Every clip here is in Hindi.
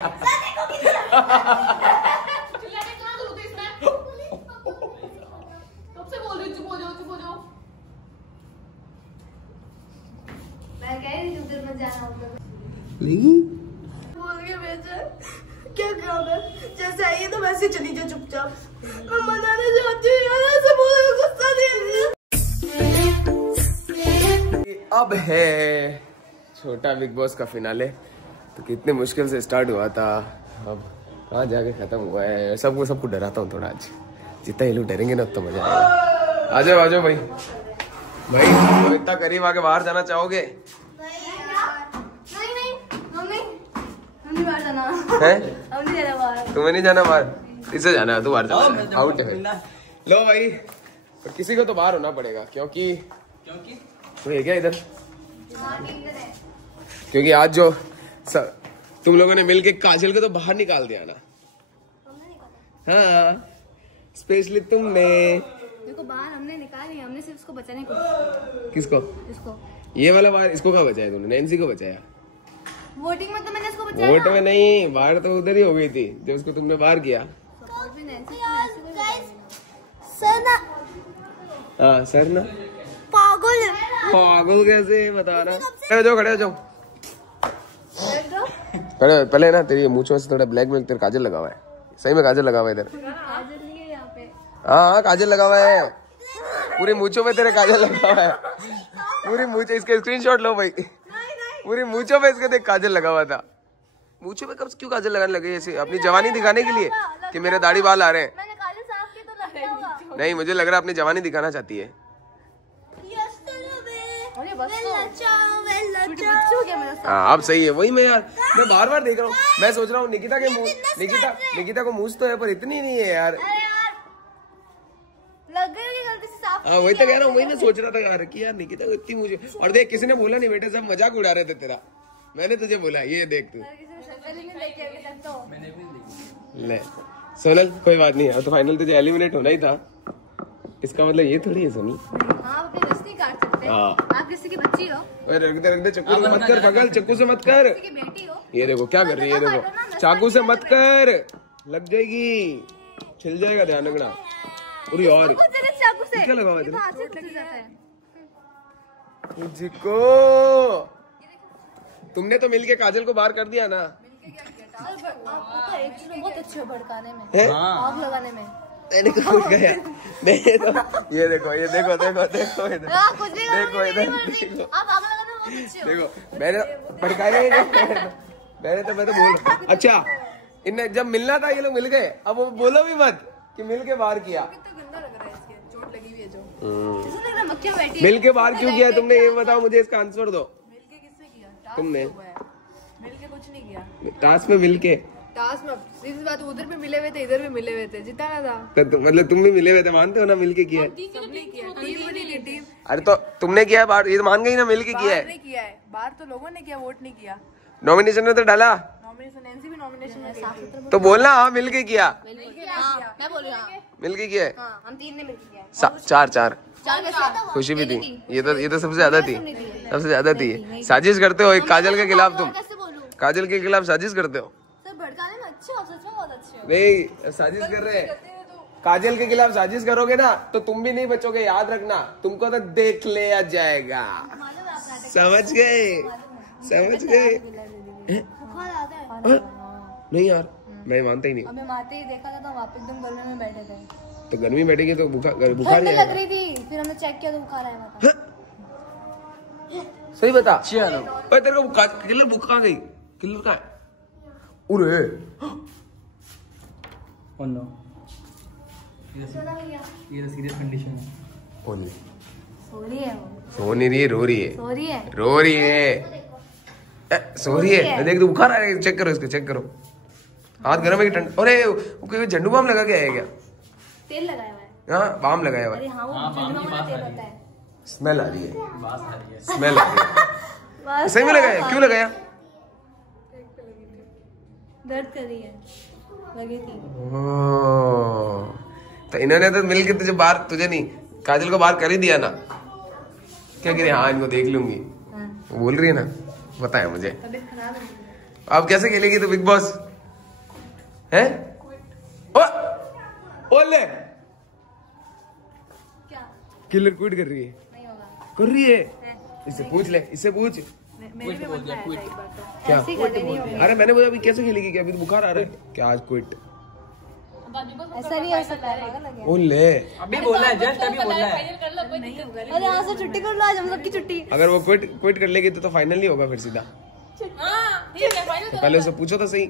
बोल के भेजा क्या काम है? जैसे आई है तो वैसे चली जा चुपचाप। मैं मनाना चाहती हूँ यार, ऐसे बोलो, गुस्सा नहीं। अब है छोटा बिग बॉस का फिनाले। तो कितने मुश्किल से स्टार्ट हुआ था, अब कहाँ जाके खत्म हुआ है। सबको डराता हूँ थोड़ा आज। जितना ये लोग डरेंगे ना उतना मजा आएगा। आ जाओ भाई। तो इतना करीब आके बाहर जाना चाहोगे? तुम्हें नहीं जाना बाहर, इसे जाना है। तू बाहर जाना, आउट है। लो भाई, पर किसी को तो बाहर होना पड़ेगा क्योंकि तो है क्या इधर, क्योंकि आज जो तुम लोगों ने मिलके काजल को तो बाहर निकाल दिया ना। हाँ, स्पेशली तुमने। देखो बाहर हमने निकाली, हमने सिर्फ उसको बचाने को। किसको? इसको। ये वाला बाहर इसको कहाँ बचाया तुमने? नैन्सी को बचाया। वोटिंग में तो मैंने इसको बचाया। वोट में नहीं, बाहर तो उधर ही हो गई थी जब उसको तुमने बाहर किया। हाँ सर ना, पागल कैसे बताना। खड़े हो जाओ। पहले ना तेरी मूंछों से थोड़ा ब्लैक में तेरे काजल लगा हुआ है। सही में काजल लगा हुआ है इधर। हाँ काजल लगा हुआ है, पूरी मूंछों में तेरे काजल लगा हुआ है। पूरी मूंछों, इसके स्क्रीनशॉट लो भाई। पूरी मूंछों में इसके देख काजल लगा हुआ था। मूंछों में कब क्यों काजल लगाने लगे? ऐसे अपनी जवानी दिखाने के लिए कि मेरे दाढ़ी बाल आ रहे हैं? नहीं, मुझे लग रहा है अपनी जवानी दिखाना चाहती है। हाँ अब सही है। वही मैं बार बार देख रहा हूँ। मैं सोच रहा हूँ निकिता को मूछ तो है पर इतनी नहीं है यार। हाँ वही तो कह रहा हूँ, वही मैं सोच रहा था यार कि यार निकिता को इतनी मुझे। और देख किसी ने बोला नहीं बेटे, सब मजाक उड़ा रहे थे तेरा। मैंने तुझे बोला ये देख तू। ले सोनल कोई बात नहीं है, तो फाइनल तुझे एलिमिनेट होना ही था। इसका मतलब ये थोड़ी है सोनल। आप किसी की बच्ची हो। रख दे चाकू से मत कर, पगल चाकू से मत कर। ये देखो क्या कर रही है, ये देखो चाकू से मत कर, लग जाएगी, छिल जाएगा, ध्यान रखना। और क्या लगा हुआ मुझको? तुमने तो मिलके काजल को बाहर कर दिया ना। बहुत अच्छे भड़काने में, आग लगाने में। मैंने तो उठ गया। नहीं तो ये देखो मैंने भड़काया ही नहीं। मैं तो बोल। अच्छा इन्हें जब मिलना था ये लोग मिल गए, अब वो बोलो भी मत कि मिल के बाहर किया। मिल के बाहर क्यों किया तुमने, ये बताओ मुझे, इसका आंसर दो। मिलके किससे किया? तुमने। मिलके कुछ नहीं किया। टास्क में मिलके, टास्क में सीधी बात, उधर भी मिले हुए थे, इधर भी मिले हुए थे, जिताना था। मतलब तुम भी मिले हुए थे, मानते हो ना? मिलके किया है। टीम। अरे तो तुमने किया है बाहर, ये मान गई ना? मिलके किया है। नहीं किया है बाहर, तो लोगों ने किया, वोट नहीं किया। नॉमिनेशन में तो डाला। नैन्सी भी नॉमिनेशन में। तो बोलना हाँ मिलके किया। मैं बोल रही हूँ मिलके किया है। हम तीन ने मिलके किया। चार खुशी भी थी। ये तो सबसे ज्यादा थी। साजिश करते हो एक काजल के खिलाफ, तुम काजल के खिलाफ साजिश करते हो। भड़काने में अच्छे हो, सच में बहुत अच्छे हो। नहीं साजिश कर रहे हैं, काजल के खिलाफ साजिश करोगे ना तो तुम भी नहीं बचोगे, याद रखना। तुमको तो देख लिया जाएगा। समझ गए? नहीं यार मैं मानता ही नहीं। हमें मारते ही देखा था, तो वहाँ पे एकदम गर्मी में बैठे थे। तो गर्मी बैठेगी तो बुखार लग रही थी, फिर हमने चेक किया तो बुखार आया था। सही बता। तेरे को किलर बुखार गई? किलर का है? उरे ये सीरियस कंडीशन है। सो रही है वो। सो नहीं रही है, रो रही है। सो रही है। देख तो बुखार आ रहा है, चेक करो इसको, चेक करो। हाथ गर्म है कि ठंड? अरे झंडू बाम लगा के आया क्या? तेल लगाया हुआ है। हाँ बाम लगाया हुआ है। अरे हाँ, वो झंडू वाला तेल होता है। स्मेल आ रही है। सही में लगाया? क्यों लगाया? दर्द कर रही है, लगी थी। तो इन्होंने तो मिलके तुझे नहीं, काजल को बाहर कर ही दिया ना। क्या कह रही? हाँ इनको देख लूंगी। वो बोल रही है ना, बताया मुझे। अब कैसे खेलेगी तू बिग बॉस? है? ओले क्या किलर क्विट कर रही है? नहीं होगा। कर रही है? इससे पूछ ले, इससे पूछ। मेरे भी मन में आया था एक बार तो। क्या? ऐसे ही कर देनी होगी। अरे मैंने बोला अभी कैसे खेलेगी, क्या अभी तो बुखार आ रहा है क्या? आज क्विट ऐसा नहीं हो सकता है, पागल है क्या? ओले अभी बोला है, जस्ट अभी बोला है। अरे यहाँ से छुट्टी कर लो, आज हम सबकी छुट्टी। अगर वो क्विट कर लेगी तो फाइनल नहीं होगा फिर सीधा। तो पहले उसे पूछो तो सही,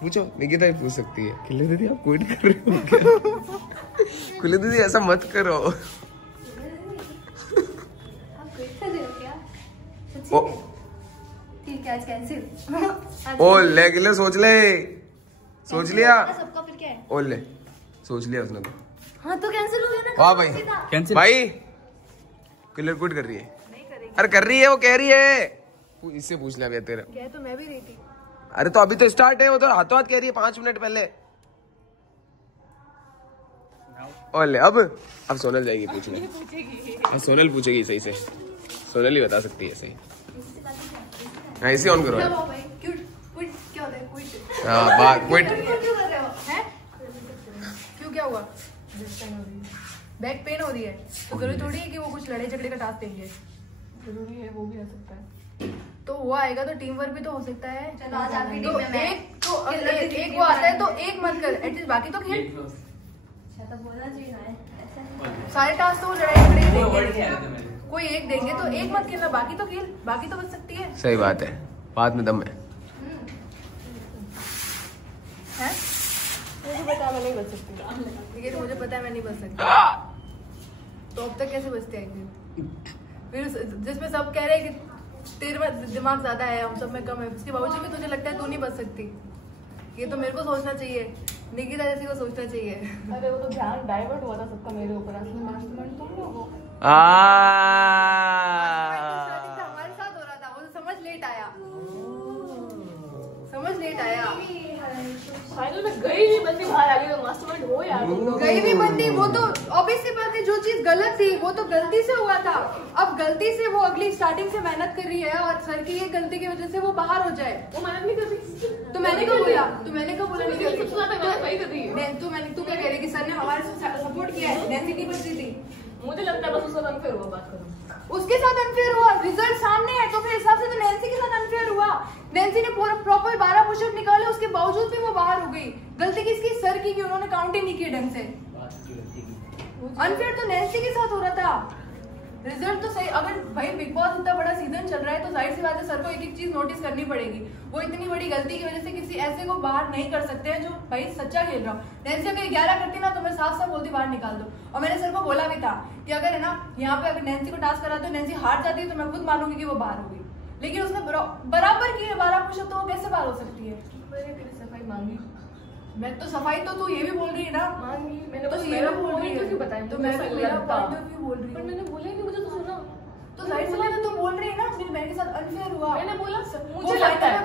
पूछो। निकिता ही पूछ सकती है, किले दीदी आप क्विट कर रहे हो क्या? किले दीदी ऐसा मत करो। ओ ठीक है, आज कैंसिल। ओ ले किले, सोच ले, सोच लिया। सबका फिर क्या है? ओ ले सोच लिया उसने तो। हाँ तो कैंसिल हो गया ना। वाह भाई, कैंसिल भाई किलर क्विट कर रही है। नहीं करेगी। अरे कर रही है, वो कह रही है। इससे पूछ ले अभी तेरा। क्या तो मैं भी रही थी। अरे तो अभी तो स्टार्ट है, वो तो हाथों हाथ कह रही है 5 मिनट पहले। ओले अब सोनल जाएगी पूछने। सोनल पूछेगी सही से, सोनल ही बता सकती है सही। हाँ इसे ऑन करो। क्या होता है क्विट? हाँ बात क्विट। क्यों कर रहे हो? हैं? क्यों क्या हुआ? बैक पेन हो रही है तो जरूरी थोड़ी है कि वो कुछ लड़ाई झगड़े का टास्क देंगे। जरूरी है, वो भी आ सकता है। तो वो आएगा तो टीम वर्क भी तो हो सकता है। चलो आज आपकी तो टीम में मैं एक तो अगर एक वो आता है तो एक मत कर, एटलीस्ट बाकी तो खेल। अच्छा तो बोलना चाहिए ना ऐसा नहीं। सारे टास्क तो वो लड़ाई झगड़े ही वर्ड क्या है देंगे। तुम्हारे? कोई एक देंगे तो एक मत खेलना, बाकी तो खेल, बाकी तो बच सकती है। सही बात है, बात में दम है। हैं? मुझे पता है मैं नहीं बच सकती, लेकिन मुझे पता है मैं नहीं बच सकती। तो अब तक कैसे बचते हैं फिर जिसमें सब कह रहे हैं कि तेरे में दिमाग ज्यादा है, हम सब में कम है, उसके बावजूद भी तुझे लगता है तू नहीं बच सकती। ये तो मेरे को सोचना चाहिए, निकिता जैसी को सोचना चाहिए। अरे वो तो ध्यान डाइवर्ट हुआ था सबका मेरे ऊपर, असली मास्टरमाइंड तुम लोग हो। हमारे साथ हो रहा था, वो समझ लेट आया, समझ लेट आया। फाइनल में गई भी बंदी बाहर आ गई तो मास्टरमाइंड हो यार तुम लोग। गई भी बंदी, वो तो ऑब्वियसली बात है, जो चीज गलत थी वो तो गलती से हुआ था। अब गलती से वो अगली स्टार्टिंग से मेहनत कर रही है और सर की ये गलती की वजह से वो बाहर हो जाए। वो मेहनत नहीं कर रही तो मैंने कब बोला, तो मैंने कब बोला नहीं कर सबसे ज्यादा मेहनत वही कर रही है। तू क्या कह रही कि सर ने हमारे सपोर्ट किया है, नैन्सी नहीं बच रही थी। मुझे लगता है बस उसका अनफेयर हुआ, बात करूँ उसके साथ अनफेयर हुआ, रिजल्ट सामने है तो फिर हिसाब से तो नैन्सी के साथ अनफेयर हुआ। नैन्सी ने पूरा प्रॉपर 12 पुशअप निकाले, उसके बावजूद भी वो बाहर हो गई। गलती किसकी? सर की, कि उन्होंने काउंट ही नहीं किया ढंग से। अनफेयर तो नैन्सी के साथ हो रहा था। रिजल्ट तो सही, अगर भाई बिग बॉस इतना बड़ा सीजन चल रहा है तो जाहिर सी बात है सर को एक एक चीज नोटिस करनी पड़ेगी। वो इतनी बड़ी गलती की वजह से किसी ऐसे को बाहर नहीं कर सकते हैं जो भाई सच्चा खेल रहा हो। नैन्सी अगर 11 करती ना तो मैं साफ साफ बोलती बाहर निकाल दो। और मैंने सर को बोला भी था कि अगर है ना यहाँ पे अगर नैन्सी को टास्क करा तो नैन्सी हार जाती है तो मैं खुद मानूंगी कि वो बाहर हो गई, लेकिन उसने बराबर की है 12 पुशअप, तो वो कैसे बाहर हो सकती है? मैंने तेरी सफाई मांगी, मैं तो सफाई तो तू ये भी बोल रही है ना, मांगी मैंने, तो बस ये मेरा भी बोल रही पॉइंट है ऑफ व्यू बताया, तो मैं भी मेरा पॉइंट ऑफ व्यू बोल रही पर हूँ। मैंने बोला ही नहीं, मुझे तो सुना। तो जाहिर सी बात है तू बोल रही है ना मेरी बहन के साथ अनफेयर हुआ। मैंने बोला वो मुझे लगता है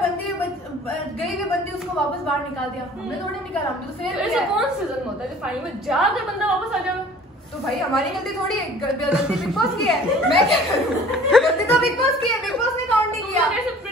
गई हुई बंदी उसको वापस बाहर निकाल दिया, हमने थोड़ी निकाला, हमने तो तो फेयर ऐसा किया। कौन सीजन में होता है फाइनल में जाकर बंदा वापस आ जाएगा? तो भाई हमारी गलती थोड़ी है, गलती बिग बॉस की है, मैं क्या करूं? गलती तो बिग बॉस की है, बिग बॉस ने काउंट नहीं किया।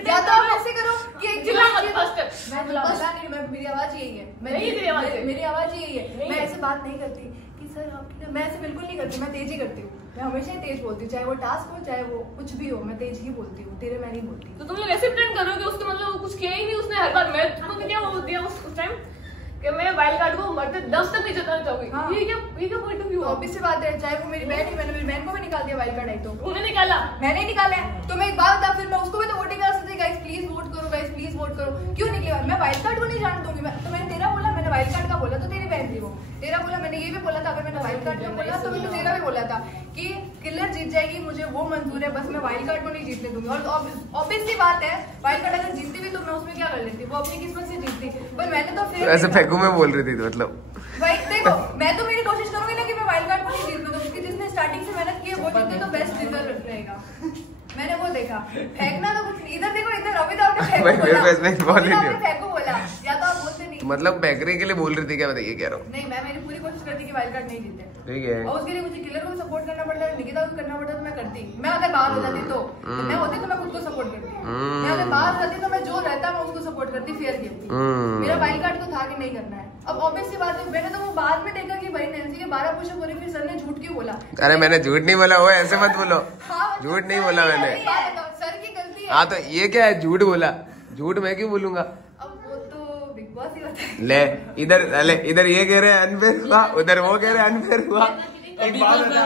या तो आप ऐसे करो कि एक चिल्ला मत फर्स्ट। मैं चिल्ला नहीं, मैं मेरी आवाज यही है, नहीं, तेरी आवाज है। मेरी आवाज यही है। नहीं। मैं ऐसे बात नहीं करती कि सर आपकी, मैं ऐसे बिल्कुल नहीं करती, मैं तेज ही करती हूँ। मैं हमेशा ही तेज बोलती हूँ, चाहे वो टास्क हो चाहे वो कुछ भी हो, मैं तेज ही बोलती हूँ। तेरे मैं नहीं बोलती। तो तुम लोग ऐसे प्रिटेंड करो कि उसके मतलब वो कुछ किया ही नहीं, उसने हर बार मैं तुमको क्या वो दिया उस टाइम कि मैं वाइल्ड कार्ड को मरते 10 तक नहीं जिताना चाहूंगी। हाँ। ये क्या पॉइंट ऑफ व्यू तो है? ऑब्वियस सी बात है, चाहे वो मेरी बहन है, मैंने मेरी बहन को भी निकाल दिया वाइल्ड कार्ड आई तो। उन्हें निकाला, मैंने ही निकाला है तो मैं एक बात बता, फिर मैं उसको भी तो वोटिंग कर सकती थी, गाइस प्लीज वोट करो, गाइस प्लीज वोट करो। क्यों निकलेगा? मैं वाइल्ड कार्ड को नहीं जान दूंगी। तो मैंने तेरा बोला, मैंने वाइल्ड कार्ड का बोला तो तेरी बहन थी वो। तेरा बोला, मैंने ये भी बोला था, अगर मैंने वाइल्ड कार्ड का बोला तो मैंने तेरा भी बोला था कि किलर जीत जाएगी, मुझे वो मंजूर है, बस मैं वाइल्ड कार्ड को नहीं जीतने दूंगी। और ऑब्वियसली बात है, वाइल्ड कार्ड अगर जीतती भी तो मैं उसमें क्या कर लेती, वो अपनी किस्मत से जीतती। पर मैंने तो फिर ऐसे फेंकू में बोल रही थी मतलब। भाई देखो, मैं तो मेरी कोशिश करूंगी ना कि मैं वाइल्ड कार्ड को नहीं जीत लूं, क्योंकि जिसने स्टार्टिंग से मेहनत की है वो जीते तो बेस्ट रिजल्ट रहेगा। मैंने वो देखा, फेंकना तो कुछ नहीं। इधर देखो, इधर अभी तो आपने फेंको भाई, मेरे बोला, पास में बॉल अभी तो नहीं आपने है। फेंको बोला, या तो आप बोलते नहीं। मतलब बैकरी के लिए बोल रही थी क्या? बताइए कह रहा हूँ। नहीं, मैं मेरी पूरी कोशिश करती कि वाइल्ड कार्ड नहीं जीते। ठीक है। और उसके लिए मुझे किलर को सपोर्ट करना पड़ता है, निकिता को करना पड़ता है, तो मैं करती। मैं अगर बाहर हो जाती तो मैं होती तो मैं खुद को सपोर्ट करती। मैं अगर बाहर हो जाती तो मैं जो रहता मैं उसको सपोर्ट करती, फेयर खेलती। मेरा वाइल्ड कार्ड तो था कि नहीं करना है। अब ऑब्वियस सी बात है, मैंने तो वो बाद में देखा कि भाई नैंसी के 12 पुशअप हो रहे, फिर सर ने झूठ क्यों बोला? अरे मैंने झूठ नहीं बोला, वो ऐसे मत बोलो। हाँ, झूठ नहीं बोला मैंने। सर की गलती है। हाँ तो ये क्या है, झूठ बोला? झूठ मैं क्यों बोलूंगा? अब वो तो बिग बॉस ही होता है। ले इधर ये कह रहे हैं अनफेयर हुआ, उधर वो कह रहे हैं अनफेयर हुआ। एक बात बता,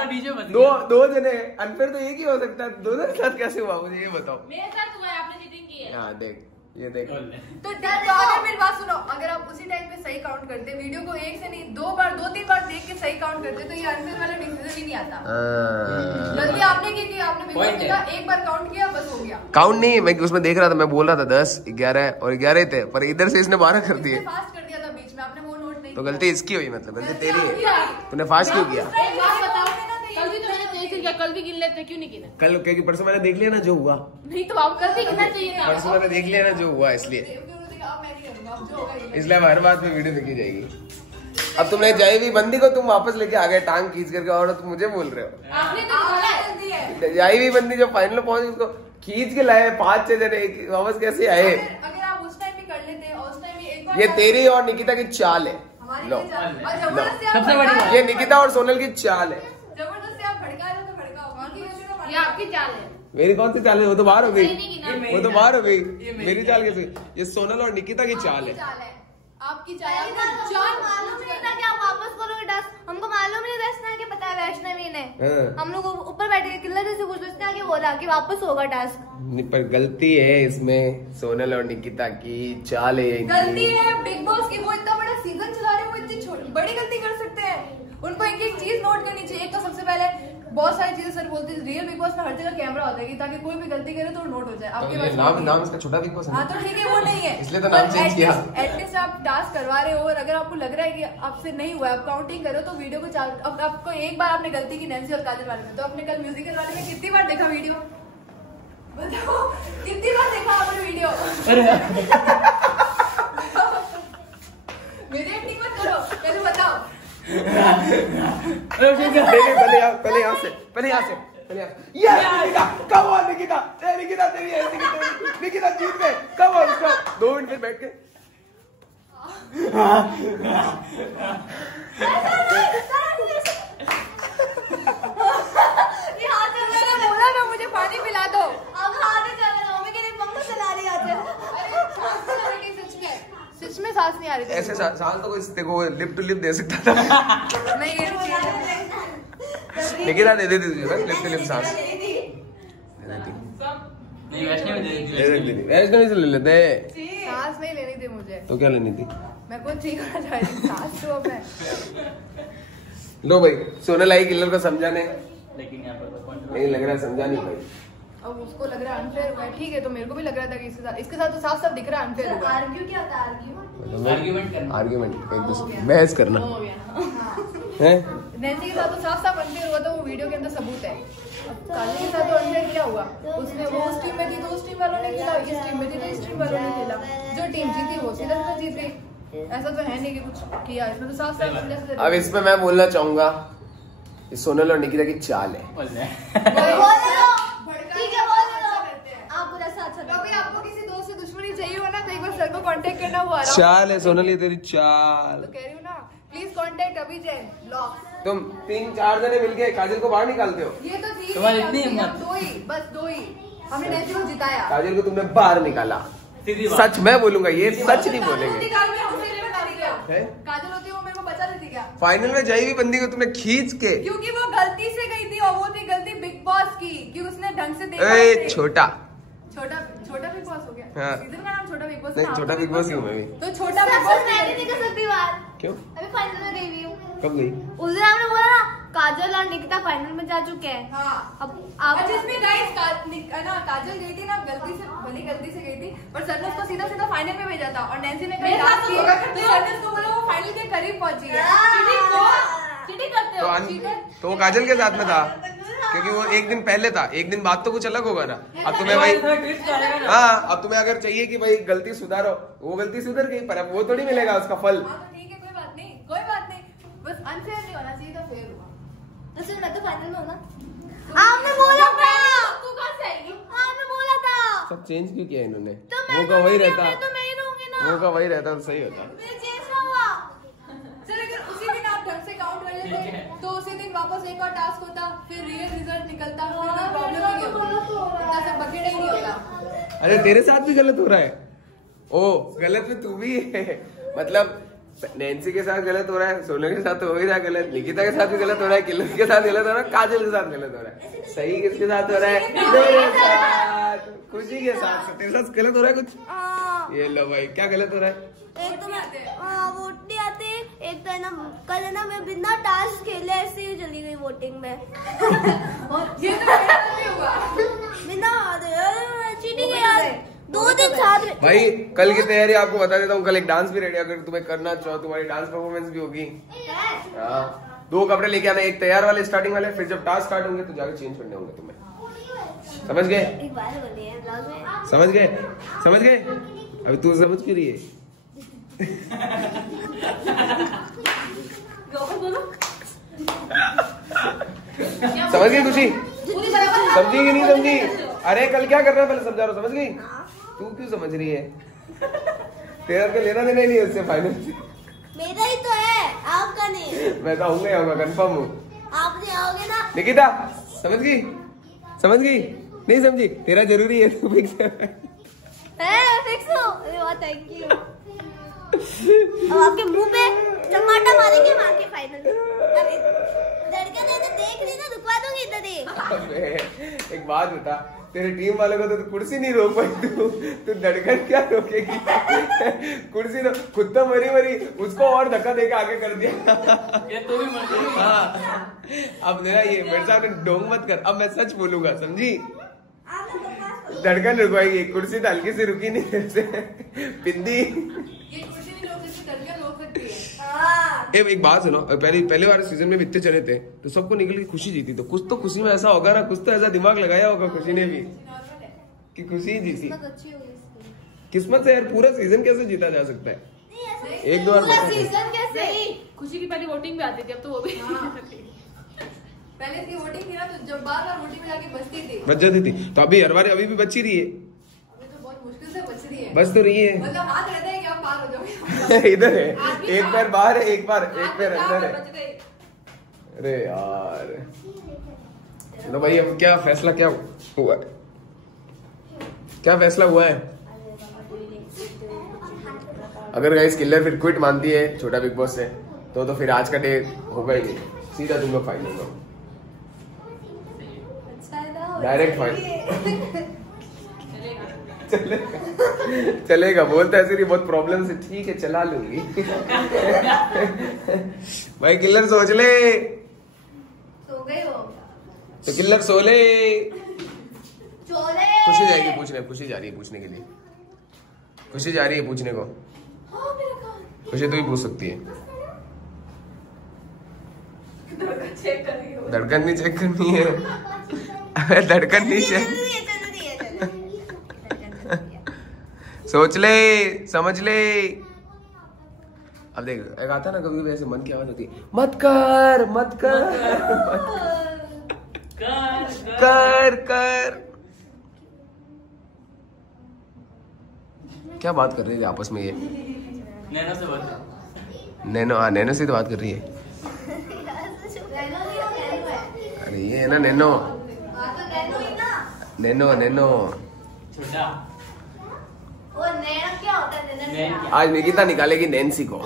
दो जने अनफेयर तो एक ही हो सकता है, दोनों के साथ कैसे हुआ मुझे ये बताओ। मेरे साथ हुआ है, आपने चीटिंग की है। हाँ देख, ये देख। तो अगर मेरी बात सुनो, अगर आप उसी टाइम पे सही काउंट करते, वीडियो को एक से नहीं 2-3 बार देख के सही काउंट करते, तो ये अनफेयर वाला डिसीजन ही नहीं आता। गलती आपने की थी, आपने बिग बॉस देखा, एक बार काउंट किया, बस हो गया। काउंट नहीं, मैं उसमें देख रहा था, मैं बोल रहा था 10, 11 और 11 थे, पर इधर से इसने 12 कर दिए। फास्ट कर दिया था बीच में, आपने वो नोट नहीं तो गलती इसकी हुई, मतलब गलती तेरी है। तूने फास्ट क्यों किया? एक बात बताओ, कल भी तो मैंने चाहिए थी, कल भी गिन लेते, क्यों नहीं गिना? कल क्योंकि परसों मैंने देख लिया ना जो हुआ। नहीं तो आप कल भी गिनना चाहिए था। परसों मैंने देख लिया ना जो हुआ, इसलिए इसलिए अब हर बात में वीडियो देखी जाएगी। अब तुमने जाई हुई बंदी को तुम वापस लेके आ गए टांग खींच करके, और तुम मुझे बोल रहे हो। आपने तो बोला है। जाई हुई बंदी जो फाइनल पहुंची उसको खींच के लाए 5-6 जने, वापस कैसे आए? अगर आप उस टाइम भी कर लेते, और उस टाइम भी एक बार ये तेरी और निकिता की चाल है। लो, सबसे बड़ी बात। ये निकिता और सोनल की चाल है। जबरदस्ती आप भड़का रहे हो तो भड़काओ। ये आपकी चाल है। मेरी कौन सी चाल है? वो तो बाहर हो गई, सही नहीं गिना। वो तो बाहर हो गई। मेरी चाल कैसे? ये सोनल और निकिता की चाल है। आपकी चाल मालूम नहीं था कि आप वापस करोगे टास्क, हमको मालूम नहीं था, इसने आके पता है वैष्णवी ने। हम लोग ऊपर बैठे किल्लर से कुछ उसने आके बोला कि वापस होगा टास्क। पर गलती है इसमें सोनल और निकिता की, चाल है इनकी। गलती है बिग बॉस की, वो इतना बड़ा सीजन चला रहे हैं, वो इतनी बड़ी गलती कर सकते हैं। उनको एक एक चीज नोट करनी चाहिए। एक तो सबसे पहले बहुत सारी चीजें सर बोलते हैं, रियल बिग बॉस में हर जगह कैमरा होता है ताकि कोई भी गलती करे तो नोट हो जाए। आपके पास नाम इसका छोटा बिग बॉस है। हाँ तो ठीक है, वो नहीं है, इसलिए तो नाम चेंज किया। एटलीस्ट आप टास्क करवा रहे हो, और अगर आपको लग रहा है कि आपसे नहीं हुआ, आप काउंटिंग करो तो वीडियो को अब आपको एक बार आपने गलती की नैंसी और काजल वाले में, तो आपने कल म्यूजिकल वाले में कितनी बार देखा वीडियो? बताओ कितनी बार देखा आपने वीडियो? मेरी एक्टिंग मत करो, पहले बताओ। पहले यहाँ से कम ऑन निकिता तेरी है, निकिता जीत गए, कम ऑन। 2 मिनट फिर बैठ के बोला ना मुझे पानी पिला दो। अब हाथ चल रहा हूं, मैं कह रही पंखा चला रही आते। सच में सांस नहीं आ रही थी। ऐसे साल तो कोई देखो लिप टू लिप दे सकता था। नहीं निकिता दे देती तुझे बस लिप टू लिप सांस। नहीं वैष्णवी दे दे देती। वैष्णवी से ले लेते। सांस नहीं लेनी थी मुझे। तो क्या लेनी थी? मैं कुछ नहीं करना चाह रही, सांस तो अब है। लो भाई, सोनल आई किलर को समझाने, लेकिन यहाँ पर नहीं लग रहा है समझा नहीं भाई। अब उसको लग रहा है अनफेयर हुआ है, ठीक है, तो मेरे को भी लग रहा था कि इसके साथ तो साफ साफ दिख रहा है अनफेयर हुआ है। आर्ग्यू क्या होता है? आर्ग्यूमेंट करना। आर्ग्यूमेंट एक दूसरे बहस करना है। नैन्सी के साथ तो साफ साफ अनफेयर हुआ, तो वो वीडियो के अंदर सबूत है। अब काजल के साथ तो अनफेयर क्या हुआ? उसने वो उस टीम में थी तो उस टीम वालों ने खेला, इस टीम में थी तो इस टीम वालों ने खेला, जो टीम जीती वो सीधा सीधा जीत गई। ऐसा तो है नहीं कि कुछ किया, इसमें तो साफ साफ। अब इसमें मैं बोलना चाहूंगा, सोनल और निकिता की चाल है। आपको किसी दोस्त से दुश्मनी चाहिए हो ना, तो एक बार सर को कांटेक्ट करना, वो आ रहा चाल है सोनल, ये तेरी चाल। तो कह रही हूँ ना, प्लीज कांटेक्ट अभी जैन ब्लॉग। तुम 3-4 जने मिलके काजल को बाहर निकालते हो। ये तो थी तुम्हारी इतनी हम हिम्मत। दो ही, बस 2 ही हमने नैन्सी को जिताया। काजल को तुमने बाहर निकाला। सीधी बात। सच मैं बोलूंगा, ये सच नहीं बोलेंगे। काजल होती वो मेरे को बचा देती क्या? फाइनल में जाई हुई बंदी को तुमने खींच के। क्योंकि वो गलती से गई थी, और वो थी गलती बिग बॉस की, क्योंकि उसने ढंग से देखा ए नहीं। छोटा छोटा बिग बॉस हो गया। हाँ। सीजन का नाम छोटा बिग बॉस। नहीं, छोटा बिग बॉस ही हूँ मैं भी। तो छोटा बिग बॉस मैं नहीं कर सकती बात, क्यों? अभी फाइनल में गई हुई हूँ। कब गई? उस दिन आपने बोला ना काजल और निकिता फाइनल में जा चुके हैं। हाँ। अब आप जिसमें गाइस ना काजल गई थी ना, गलती से, भली गलती से गई थी, पर सर ने उसको सीधा सीधा फाइनल में भेजा था, और नैन्सी ने कहा लास्ट की, तो सर ने उसको बोला वो फाइनल के करीब पहुंची है। चीटिंग करते हो। तो वो काजल के साथ में था। क्योंकि वो एक दिन पहले था, एक दिन बाद तो कुछ अलग होगा ना। अब तुम्हें भाई हाँ, अब तुम्हें अगर चाहिए कि भाई गलती सुधारो, वो गलती सुधर गई, पर अब वो थोड़ी मिलेगा उसका फल। ठीक है, कोई बात नहीं, कोई बात नहीं, बस अनफेयर नहीं होना चाहिए था, फेयर हुआ। तो फिर मैं तो फाइनल में हूँ ना। आपने बोला था, तू कहाँ से आएगी? आपने बोला था। सब चेंज क्यों किया इन्होंने? तो वो का वही रहता, मैं तो मैं ही रहूंगी ना। वो का वही रहता तो सही होता। मैं चेंज ना हुआ। सर अगर उसी दिन आप ढंग से काउंट कर लेते तो उसी दिन वापस एक और टास्क होता, फिर रियल रिजल्ट निकलता, फिर कोई प्रॉब्लम ही नहीं होती, इतना सब बकेट ही नहीं होता। अरे तेरे साथ भी गलत हो रहा है। ओ गलत में तू भी है, मतलब नैन्सी के साथ गलत हो रहा है, सोनू के साथ तो हो ही रहा है गलत, निकिता के साथ भी गलत हो रहा है, किलर के साथ गलत हो रहा है, काजल के साथ गलत हो रहा है। सही किसके साथ हो रहा है? मेरे साथ, खुशी के साथ। तेरे साथ गलत हो रहा है कुछ? ये लो भाई, क्या गलत हो रहा है? एक तो मैं वोट नहीं आते, एक तो है ना कल है ना मैं बिना टास्क खेले ऐसे ही चली गई वोटिंग में। ये तो मेरे साथ भी हुआ। बिना चीटिंग यार, 2 दिन साथ में। भाई कल की तैयारी आपको बता देता हूँ, कल एक डांस भी रेडी, अगर तुम्हें करना चाहो तुम्हारी डांस परफॉर्मेंस भी होगी। हाँ 2 कपड़े लेके आना, एक तैयार वाले स्टार्टिंग वाले, फिर जब टास्क स्टार्ट होंगे तो जाकर चेंज करने होंगे तुम्हें। समझ गए? एक बार बोलिए ब्लाउज में। समझ गए? समझ गए? अभी तू समझ क्यों रही है? समझ गई खुशी? समझी कि नहीं समझी? अरे कल क्या कर रहा है पहले समझा रहा हूँ, समझ गई? तू क्यों समझ रही है? तेरा तो लेना देना ही नहीं उससे फाइनल। मेरा ही तो है, आपका नहीं। मैं तो आऊंगा ही आऊंगा, कंफर्म हूँ। आप नहीं आओगे ना। निकिता समझ गई? समझ गई? नहीं समझी? तेरा जरूरी है, तू फिक्स है। फिक्स हो? अरे वाह, थैंक यू। अब आपके मुंह पे टमाटर मारेंगे मार के फाइनल। अरे लड़के ने देख ली ना, रुकवा दूंगी इधर ही। एक बात बता, तेरे टीम वालों को तो कुर्सी नहीं रोक पाई, तू धड़कन क्या रोकेगी? कुर्सी तो खुद तो मरी उसको और धक्का देके आगे कर दिया। ये तो भी मर गई। हाँ अब मेरा ये मेरे साथ डोंग मत कर, अब मैं सच बोलूंगा, समझी? धड़कन रुकवाएगी, कुर्सी तो हल्की सी रुकी नहीं ऐसे पिंदी। ये कुर्सी नहीं रोक सकती, धड़कन रोक सकती है। एक बात सुनो, पहले वाले सीजन में इतने चले थे तो सबको निकल के खुशी जीती, तो कुछ तो खुशी में ऐसा होगा ना, कुछ तो ऐसा दिमाग लगाया होगा खुशी ने भी कि खुशी जीती। किस्मत से यार पूरा सीजन कैसे जीता जा सकता है? एक दो बार सीजन कैसे? खुशी की पहली वोटिंग भी आती थी, अब तो वो भी पहले इसकी वोटिंग थी ना, तो जब बार वोटिंग में जाके बचती थी, बच जाती थी, तो अभी हर बार अभी भी बच ही रही है। अभी तो बहुत मुश्किल से बच रही है। बच तो रही है, मतलब हाथ रहता है कि आप पार हो जाओगे। इधर है, एक पैर बाहर है, एक पैर अंदर है। बच गई। अरे यार चलो भाई, अब क्या फैसला क्या हुआ है? क्या फैसला हुआ है? अगर गाइस किलर फिर क्विट मानती है छोटा बिग बॉस से, तो फिर आज का डे होगा ही नहीं, सीधा तुम लोग फाइनल हो, डायरेक्ट फाइनल। चलेगा बोलता है सिर्फ बहुत प्रॉब्लम से, ठीक है चला लूंगी। भाई किलर सोच ले, सो गए हो तो किलर सो ले। चोले। खुशी जाएगी पूछने, खुशी जा रही है पूछने के लिए, खुशी जा रही है पूछने को। खुशी तो भी पूछ सकती है। धड़कन नहीं चेक करनी है, अरे धड़कन नहीं चेक, सोच ले, समझ ले। अब देख, एक आता ना कभी भी ऐसे मन की आवाज होती है, मत कर मत कर कर कर। क्या बात कर रही थी आपस में ये? नैनो से बात। नैनो, हाँ नैनो से तो बात कर रही है। अरे ये है ना नैनो, नैनो नैनो। छोटा और नैना क्या होता है? नैन क्या? आज निकिता निकालेगी नैन्सी को।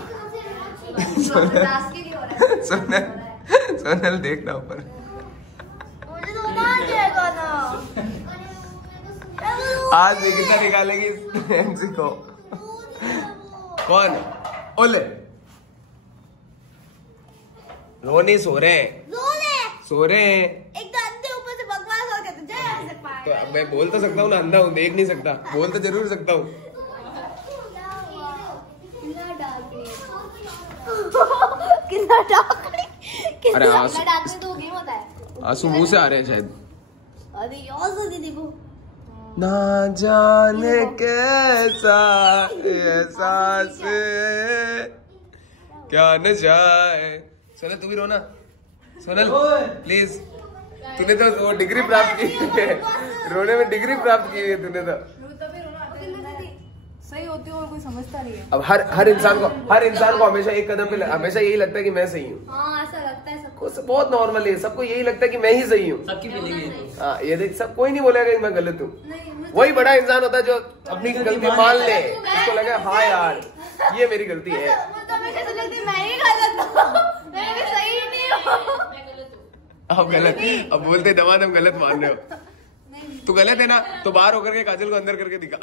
सोनल, सोनल देखना ऊपर। मुझे तो ना आ जाएगा ना। आज निकिता निकालेगी नैन्सी को। कौन? ओले रोनी सो रहे हैं, सो रहे हैं। एक तो अंधे ऊपर से बकवास हो गया, तो जय से पाए। तो मैं बोल तो सकता हूँ ना, अंधा हूँ देख नहीं सकता, बोल तो जरूर सकता हूँ। कितना डाकनी अरे हाँ, कितना डाकनी तो गेम होता है। आंसू मुंह से आ रहे हैं शायद। अरे यार दीदी को ना जाने कैसा एहसास क्या न जाए। सोनल तू भी रोना। सोनल प्लीज, तूने तो वो डिग्री प्राप्त की है, रोने में डिग्री प्राप्त की है तूने तो। सही होती है और कोई समझता नहीं है। अब हर इंसान को हमेशा एक कदम पे हमेशा यही लगता है कि मैं सही हूँ। हाँ ऐसा लगता है सबको। बहुत नॉर्मल है, सबको यही लगता है कि मैं ही सही हूँ। सबकी फीलिंग है। हाँ ये देख, सब कोई नहीं बोलेगा कि मैं गलत हूँ। वही बड़ा इंसान होता है जो अपनी गलती मान ले, उसको लगा हाँ यार ये मेरी गलती है। मैं ही गलत हूँ, मैं भी सही नहीं हूँ। अब गलत, अब बोलते दमादम गलत मान रहे हो। तू गलत है ना तो बाहर होकर के काजल को अंदर करके दिखा।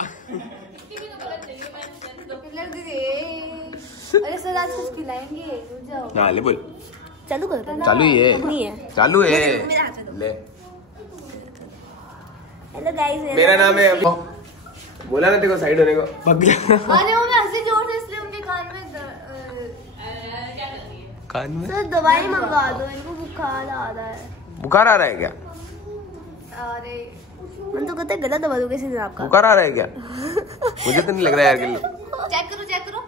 अरे सर आज कुछ खिलाएंगे, रुक जाओ। हाँ ले बोल। चालू कर। चालू ही है, नहीं है। चालू है। मेरा हाथ दो। ले हेलो गाइस, मेरा नाम है। बोला ना तेरे को साइड होने को। अरे वो मैं हंसी जोर से इसलिए उनके कान में कान में सर दवाई मंगा दो, इनको बुखार आ रहा है। बुखार आ रहा है क्या? अरे मन तो कहते गलत दवा दोगे सीधे आपका। बुखार आ रहा है क्या? मुझे तो नहीं लग रहा है यार। चेक करो।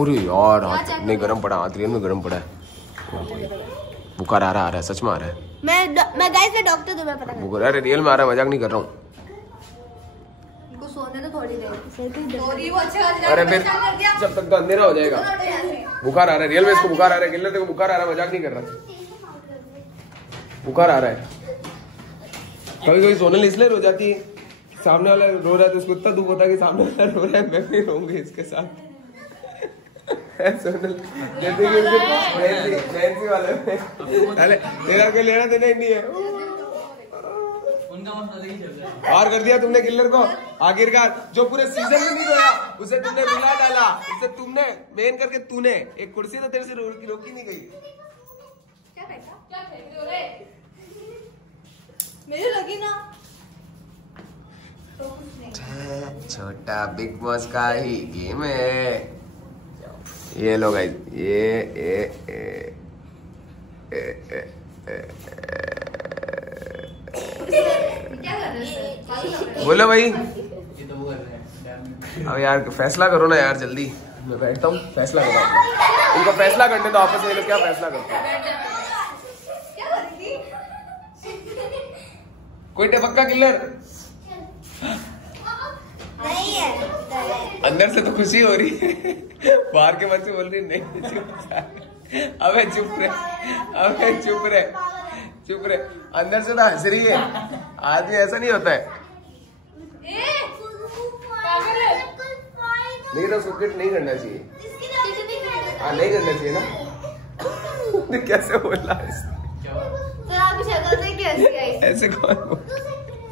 अरे यार हाथ नहीं गर्म पड़ा, हाथ रियल में गर्म पड़ा है। बुखार आ रहा है, सच में आ रहा है। मैं गाइस मैं डॉक्टर तो मैं पता कर। बुखार अरे रियल में आ रहा है, मजाक नहीं कर रहा हूँ। इनको सोने तो थोड़ी देर। सॉरी वो अच्छे अरे फिर जब तक तो अंधेरा हो जाएगा। बुखार आ रहा है रियल में, इसको बुखार आ रहा है। गिल्लर देखो बुखार आ रहा है, मजाक नहीं कर रहा। बुखार आ रहा है। कभी कभी सोनल इसलिए रो जाती है, सामने वाला रो रहा है तो उसको इतना दुख होता है कि सामने वाला रो रहा है, मैं भी रोऊंगी इसके साथ। सोनल जैसे कि उसके नैन्सी वाले में अरे तेरा कोई लेना देना ही नहीं है। उनका मसला ही चल रहा है। पार कर दिया तुमने किल्लर को आखिरकार, जो पूरे सीजन में नहीं रोया उसे तुमने रुला डाला। उसे तुमने मेन करके तूने एक कुर्सी तो तेरे से रोकी नहीं गई। क्या फेंक रहे हो रे? मेरे लगी ना। छोटा बिग बॉस का ही गेम है ये। लोग बोलो भाई। ये तो वो कर रहे हैं। अब यार फैसला करो ना यार जल्दी, मैं बैठता हूँ। फैसला करो, इनको फैसला करने दो आपस में। क्या फैसला करते हैं? कोई टपक्का किल्लर नहीं है। अंदर से तो खुशी हो रही है, बाहर के मन से बोल रही नहीं। चुप अबे चुप रहे। अंदर से तो हंस रही है। आदमी ऐसा नहीं होता है। नहीं तो सुकेट नहीं करना चाहिए। हाँ नहीं करना चाहिए ना। कैसे बोला ऐसे कौन?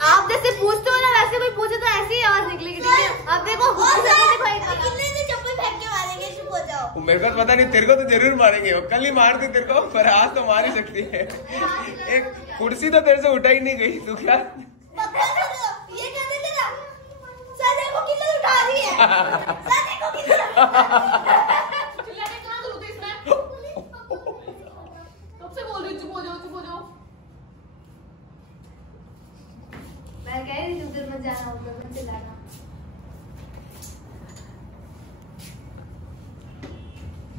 आप जैसे पूछते हो ना वैसे कोई पूछे तो ऐसी ही आवाज निकलेगी। ठीक है अब देखो कितने दिन चप्पल फेंक के मारेंगे, चुप हो जाओ। मेरे को पता नहीं, तेरे को तो जरूर मारेंगे। कल ही मार दे तेरे को, पर आज तो मार ही सकती है। एक कुर्सी तो तेरे से उठा ही नहीं गई। तू क्या ये कहते थे ना सर देखो किल्लर उठा रही है, सर देखो किल्लर चिल्लाने कहाँ जरूरत है इसमें? कब से बोल रही हूँ चुप हो जाओ। मैं कह रही हूँ उधर मत जाना, उधर मत चिल्लाना।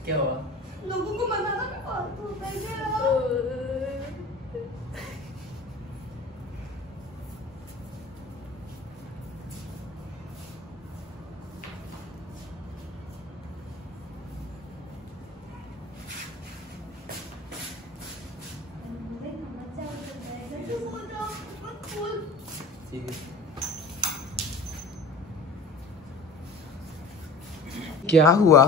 क्या हुआ? लोगों को मनाना भी फालतू पैसे क्या हुआ?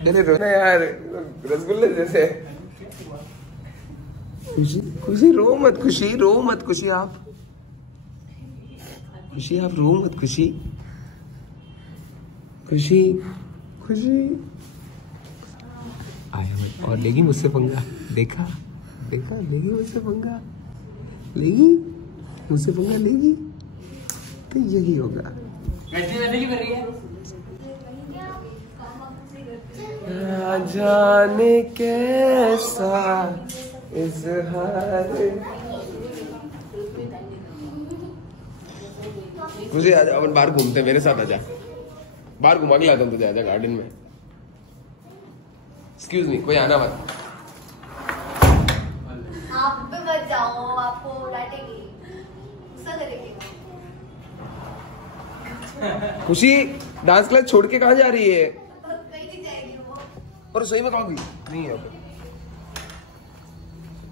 अरे रोना यार, रसगुल्ले जैसे। खुशी रो मत, खुशी आप रो मत। खुशी आया मत। और लेगी मुझसे पंगा। देखा लेगी मुझसे पंगा। लेगी तो यही होगा। क्यों कर रही है? जाने कैसा इज़हार। मुझे आजा, अपन बाहर घूमते हैं, मेरे साथ आजा, बाहर घुमा के लाता हूँ तुझे, आजा गार्डन में। एक्सक्यूज मी, कोई आना मत। आप भी मत जाओ, आपको डांटेगी, गुस्सा करेगी। खुशी डांस क्लास छोड़ के कहाँ जा रही है? कहीं नहीं जाएगी वो। और सही में कहाँ गई? नहीं है।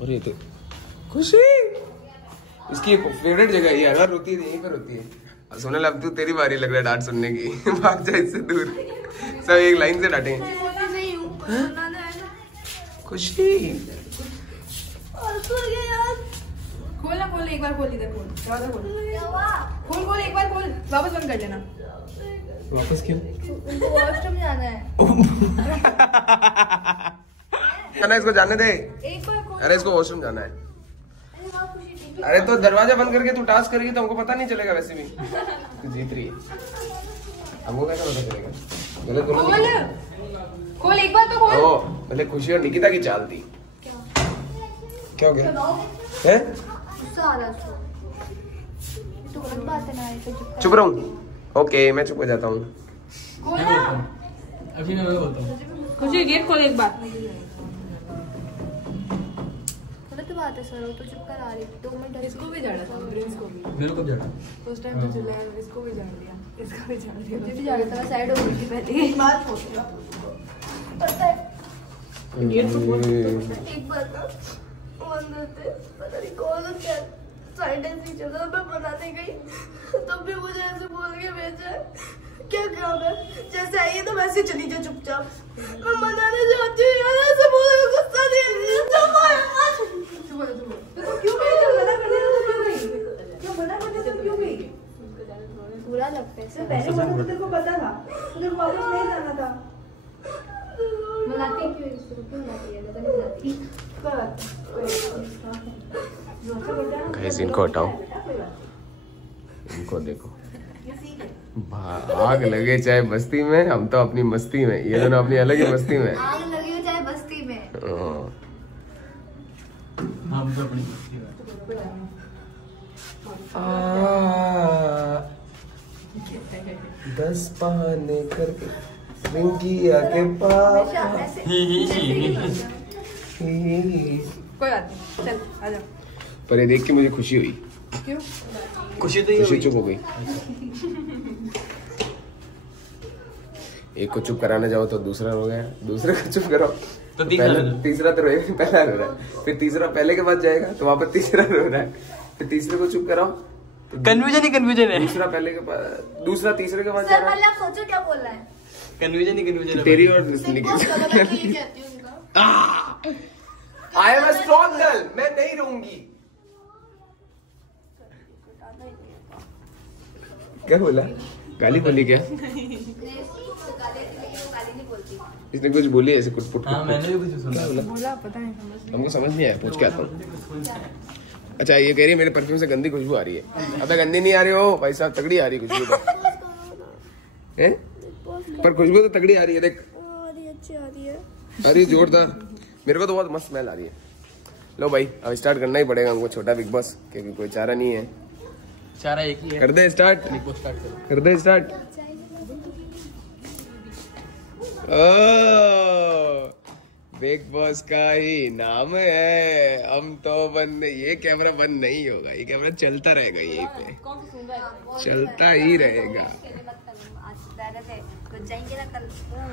और ये तो खुशी, इसकी फेवरेट जगह ये है, रोती है यहीं पर रोती है। सोनल अब तू तेरी बारी लग रहा है डांट सुनने की। भाग जा इससे दूर, सब एक लाइन से डांटेंगे। खुशी खोलना, खोल एक बार, खोल इधर, खोल दरवाजा खोल, खोल खोल एक बार खोल, वापस बंद कर देना। वापस क्यों? वॉशरूम जाना है। ना इसको जाने दे। एक बार खोल। अरे इसको वॉशरूम जाना है। अरे तो दरवाजा बंद करके तू टास्क करेगी तो हमको पता नहीं चलेगा। वैसे भी तू जीत रही है, हमको कैसा पता चलेगा? गलत बोलो। खोल खोल एक बार तो खोल। ओ मतलब खुशी और निकिता की चाल थी। क्या हो गया? हैं? गुस्सा आ रहा है उसको। तो गलत बात है ना, ऐसे चुप रहूं? ओके मैं चुप हो जाता हूँ। खोल ना। अभी मैं बोलता हूँ। खुशी गेट खोल एक बार। गलत बात है सर, वो तो चुप कर आ रही। 2 मिनट इसको भी झाड़ा था, प्रिंस को भी। मेरे को जड़ा। उस टाइम तो चिल्लाया, इसको भी झाड़ दिया, इसको भी झाड़ दिया। मुझे भी झाड़ा था, साइड हो गई थी पहले। एक बात बोल रहा पता है, एक बार ना वो अंदर थे, पता नहीं कौन सा साइड ऐसी जगह पे बनाने गई, तब भी मुझे ऐसे बोल के भेजा है, क्या काम है, जैसे आई है तो वैसे चली जा चुपचाप। मैं मनाने जाती हूँ यार, ऐसे बोल गुस्सा नहीं है। तो क्यों गई? जब मना करने तो क्यों गई? जब मना करने तो क्यों गई? बुरा लगता है सर, पहले बोला तो तेरे को पता था, तुझे वापस नहीं जाना था। मनाती क्यों इसको? क्यों मनाती है? पता नहीं मनाती। गाइस इनको हटाओ, इनको देखो, आग लगे चाहे बस्ती में, हम तो अपनी मस्ती में, ये दोनों अपनी अलग ही मस्ती में। आग लगी हो चाहे बस्ती में। हम तो अपनी मस्ती में। दस पाने करके रिंकिया के पापा। कोई बात नहीं, चल आजा। पर ये देख के मुझे खुशी हुई। क्यों? खुशी तो खुशी चुप हो गई। एक को चुप कराने जाओ तो दूसरा रो गया, दूसरे को चुप कराओ तो तीसरा तो रोएगा, पहला रो रहा है, फिर तीसरा पहले के बाद जाएगा तो वहां पर तीसरा रो रहा है, फिर तीसरे को चुप कराओ तो कन्फ्यूजन ही कन्फ्यूजन है। दूसरा पहले के बाद, दूसरा तीसरे के बाद जा सर रहा है। मतलब सोचो क्या बोल रहा है। कन्फ्यूजन ही कन्फ्यूजन है। तेरी और I am a strong girl, मैं नहीं रहूंगी। क्या बोला? गाली बोली क्या? इसने कुछ बोली ऐसे कुट-पुट। हाँ मैंने भी कुछ सुना। क्या बोला? बोला पता नहीं, समझ हमको समझ नहीं आया, पूछ के आता हूँ। अच्छा ये कह रही है मेरे परफ्यूम से गंदी खुशबू आ रही है। अबे गंदी नहीं आ रही हो भाई साहब, तगड़ी आ रही है खुशबू तो। हैं? पर खुशबू तो तगड़ी आ रही है, देख। अच्छी आ रही है। अरे जोरदार, मेरे को तो बहुत मस्त स्मेल आ रही है। लो भाई अब स्टार्ट करना ही पड़ेगा हमको छोटा बिग बॉस, क्योंकि कोई चारा नहीं है। चारा एक ही है। कर दे स्टार्ट, कर दे स्टार्ट। बिग बॉस का ही नाम है, हम तो बंद, ये कैमरा बंद नहीं होगा, ये कैमरा चलता रहेगा, यहीं पे चलता ही रहेगा।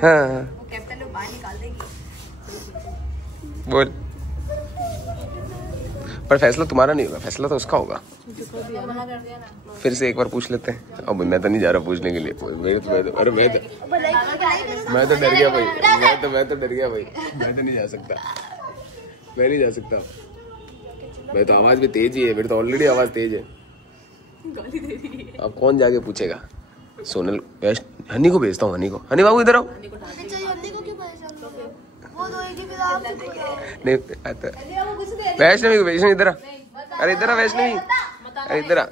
हाँ कैप्टन लोग बाहर निकाल देगी। बोल। पर फैसला तुम्हारा नहीं होगा, फैसला तो उसका होगा। फिर से एक बार पूछ लेते हैं। अब मैं तो नहीं जा रहा पूछने के लिए, अरे मैं तो डर गया भाई, मैं तो डर गया भाई, मैं तो नहीं जा सकता, मैं नहीं जा सकता। मैं तो आवाज भी तेज ही है, मेरी तो ऑलरेडी आवाज तेज है। अब कौन जाके पूछेगा? सोनल हनी को भेजता हूँ, हनी को। हनी बाबू इधर आओ। नहीं वैष्णवी को, वैष्णवी इधर आ। अरे इधर आ वैष्णवी, अरे इधर आ।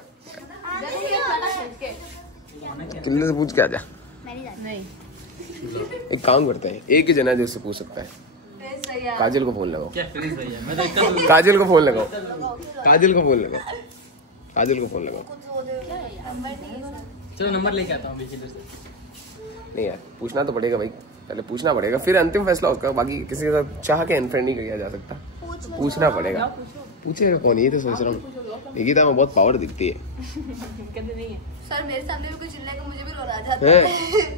किल्लर से पूछ के आ जा। मैं नहीं जानती। नहीं एक काम करते हैं, एक ही जना जो उससे पूछ सकता है। काजल को फोन लगाओ। क्या प्लीज भैया, मैं तो इतना काजल को फोन लगाओ। काजल को फोन लगाओ। काजल को फोन लगाओ। चलो नंबर लेके आता हूँ किलर से। नहीं यार, पूछना तो पड़ेगा भाई, पहले पूछना पड़ेगा, फिर अंतिम फैसला उसका। बाकी किसी के साथ चाह के अनफ्रेंड नहीं किया जा सकता, पूछना पड़ेगा। पूछेगा कौन, ये तो सोच रहा हूँ। निकिता में बहुत पावर दिखती है। कहते नहीं है। सर मेरे सामने भी कुछ चिल्लाएगा मुझे भी रोना आ जाता है।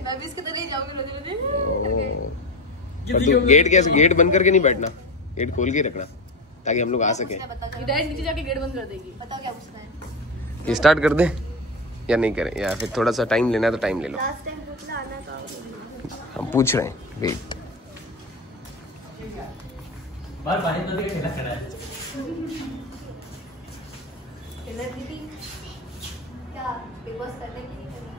मैं भी इसकी तरह ही जाऊंगी रोते पर तू गेट बंद करके नहीं बैठना, गेट खोल के रखना ताकि हम लोग आ सके। डायरेक्ट नीचे जाके गेट बंद कर देगी। बताओ क्या पूछना है। स्टार्ट कर दे या नहीं करें, या फिर थोड़ा सा टाइम लेना है तो टाइम ले लो। लास्ट टाइम पूछना आना का हम पूछ रहे हैं, वेट। बाहर पानी तो ठेला खड़ा है। क्या बिग बॉस करने की नहीं करना?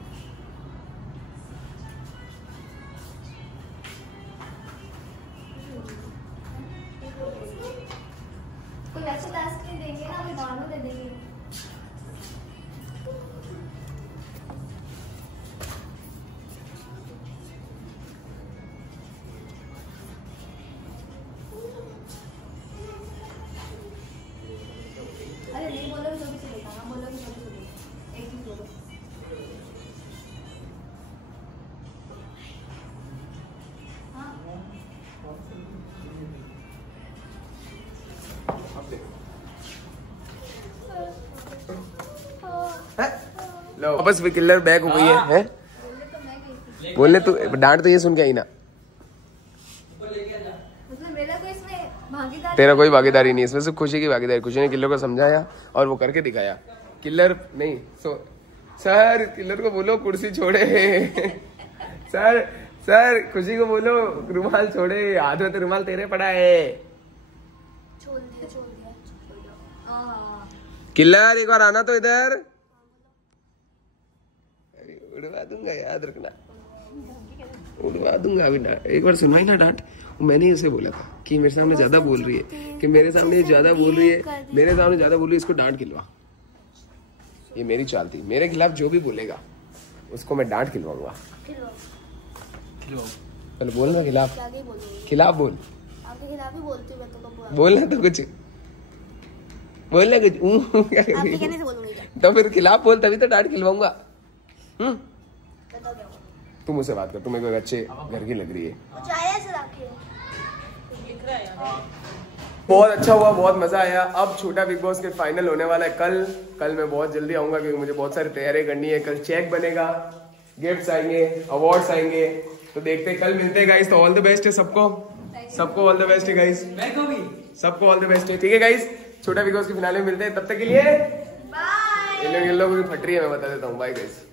कोई वैसे टास्क नहीं देंगे ना, हमें गानों दे देंगे। अरे नहीं बोलोगे तो भी चलेगा, हाँ बोलोगे तो भी चलेगा, एक ही बोलो। लो वापस भी किलर बैक हो गई है, हैं? बोलने तो डांट तो ये सुन के आई ना। मतलब मेरा कोई इसमें भागीदार तेरा कोई भागीदारी नहीं, इसमें सिर्फ खुशी की भागीदारी। खुशी ने किलर को समझाया और वो करके दिखाया। किलर नहीं सर, किलर को बोलो कुर्सी छोड़े। सर खुशी को बोलो रुमाल छोड़े, हाथ में तो रुमाल तेरे पड़ा है। छोड़ दिया। हाँ किलर एक बार आना तो इधर, उड़वा दूंगा, याद रखना, उड़वा दूंगा अभी। एक बार सुनाई ना डांट, मैंने उसे बोला था कि मेरे सामने ज्यादा बोल रही है, कि मेरे सामने ज्यादा बोल रही है, मेरे सामने ज्यादा बोल रही है, इसको डांट खिलवा। ये मेरी चाल थी, मेरे खिलाफ जो भी बोलेगा उसको मैं डांट खिलवाऊंगा। चलो बोल ना, खिलाफ खिलाफ बोल, आपके खिलाफ ही बोलती हूँ मैं तो पूरा। बोलना तो कुछ, बोलना कुछ। आपके कहने से बोलूंगी क्या? तो फिर खिलाफ बोल, तभी तो डांट खिलवाऊंगा। बताओ क्या बोलूं? तुम मुझसे बात कर, तुम्हें कोई अच्छे घर की लग रही है। कुछ आया ऐसे रखे बहुत अच्छा हुआ, बहुत मजा आया। अब छोटा बिग बॉस के फाइनल होने वाला है कल मैं बहुत जल्दी आऊंगा, क्योंकि मुझे बहुत सारी तैयारी करनी है। कल चेक बनेगा, गिफ्ट्स आएंगे, अवार्ड्स आएंगे, तो देखते हैं, कल मिलते हैं गाइस। तो ऑल द बेस्ट है सबको ऑल द बेस्ट है गाइस, सबको ऑल द बेस्ट है। ठीक है गाइस, छोटा बिग बॉस के फिनाले में मिलते हैं, तब तक के लिए बाय। इन लोग फट रही है, मैं बता देता हूँ। Bye guys.